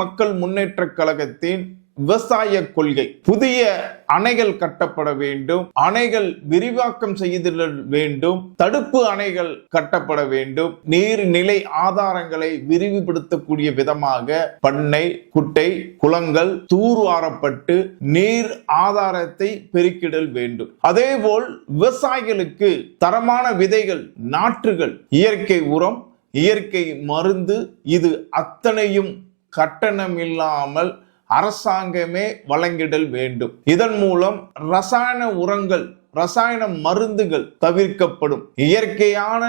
மக்கள் முன்னேற்ற கழகத்தின் விவசாய கொள்கை. புதிய அணைகள் கட்டப்பட வேண்டும். அணைகள் விரிவாக்கம் செய்தல் வேண்டும். தடுப்பு அணைகள் கட்டப்பட வேண்டும். நீர்நிலை ஆதாரங்களை விரிவுபடுத்தக்கூடிய விதமாக பண்ணை குட்டை குளங்கள் தூர்வாரப்பட்டு நீர் ஆதாரத்தை பெருக்கிடல் வேண்டும். அதேபோல் விவசாயிகளுக்கு தரமான விதைகள் நாற்றுகள் இயற்கை உரம் இயற்கை மருந்து இது அத்தனையும் கட்டணம் இல்லாமல் அரசாங்கமே வழங்கிடல் வேண்டும். இதன் மூலம் ரசாயன உரங்கள் ரசாயன மருந்துகள் தவிர்க்கப்படும். இயற்கையான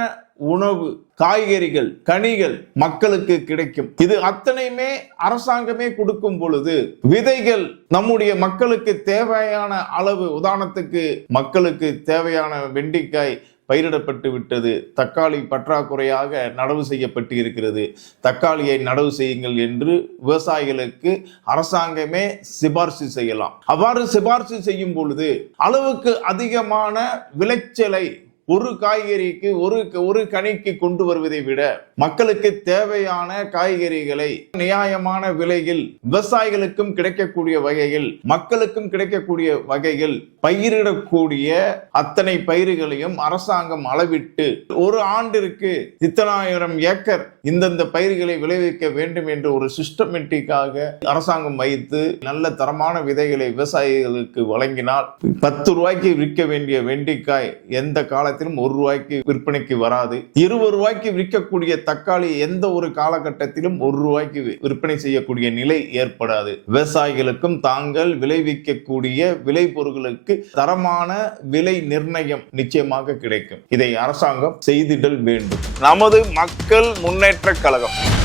உணவு காய்கறிகள் கனிகள் மக்களுக்கு கிடைக்கும். இது அத்தனையுமே அரசாங்கமே கொடுக்கும் பொழுது விதைகள் நம்முடைய மக்களுக்கு தேவையான அளவு உதாரணத்துக்கு மக்களுக்கு தேவையான வெண்டிக்காய் பயிரிடப்பட்டு விட்டது. தக்காளி பற்றாக்குறையாக நடவு செய்யப்பட்டு இருக்கிறது. தக்காளியை நடவு செய்யுங்கள் என்று விவசாயிகளுக்கு அரசாங்கமே சிபார்சு செய்யலாம். அவ்வாறு சிபார்சு செய்யும் பொழுது அளவுக்கு அதிகமான விளைச்சலை ஒரு காய்கறிக்கு ஒரு ஒரு கனிக்கு கொண்டு வருவதை விட மக்களுக்கு தேவையான காய்கறிகளை நியாயமான விலையில் விவசாயிகளுக்கும் கிடைக்கக்கூடிய வகையில் மக்களுக்கும் கிடைக்கக்கூடிய வகையில் பயிரிடக்கூடிய அத்தனை பயிர்களையும் அரசாங்கம் அளவிட்டு ஒரு ஆண்டிற்கு இத்தனாயிரம் ஏக்கர் இந்தந்த பயிர்களை விளைவிக்க வேண்டும் என்று ஒரு சிஸ்டமேட்டிக்காக அரசாங்கம் வைத்து நல்ல தரமான விதைகளை விவசாயிகளுக்கு வழங்கினால் பத்து ரூபாய்க்கு விற்க வேண்டிய வெண்டிக்காய் எந்த காலத்திலும் ஒரு ரூபாய்க்கு விற்பனைக்கு வராது. இருபது ரூபாய்க்கு விற்கக்கூடிய தக்காளி எந்த ஒரு காலகட்டத்திலும் ஒரு ரூபாய்க்கு விற்பனை செய்யக்கூடிய நிலை ஏற்படாது. விவசாயிகளுக்கும் தாங்கள் விளைவிக்கக்கூடிய விளை பொருட்களுக்கு தரமான விலை நிர்ணயம் நிச்சயமாக கிடைக்கும். இதை அரசாங்கம் செய்திடல் வேண்டும். நமது மக்கள் முன்னேற்ற கழகம்.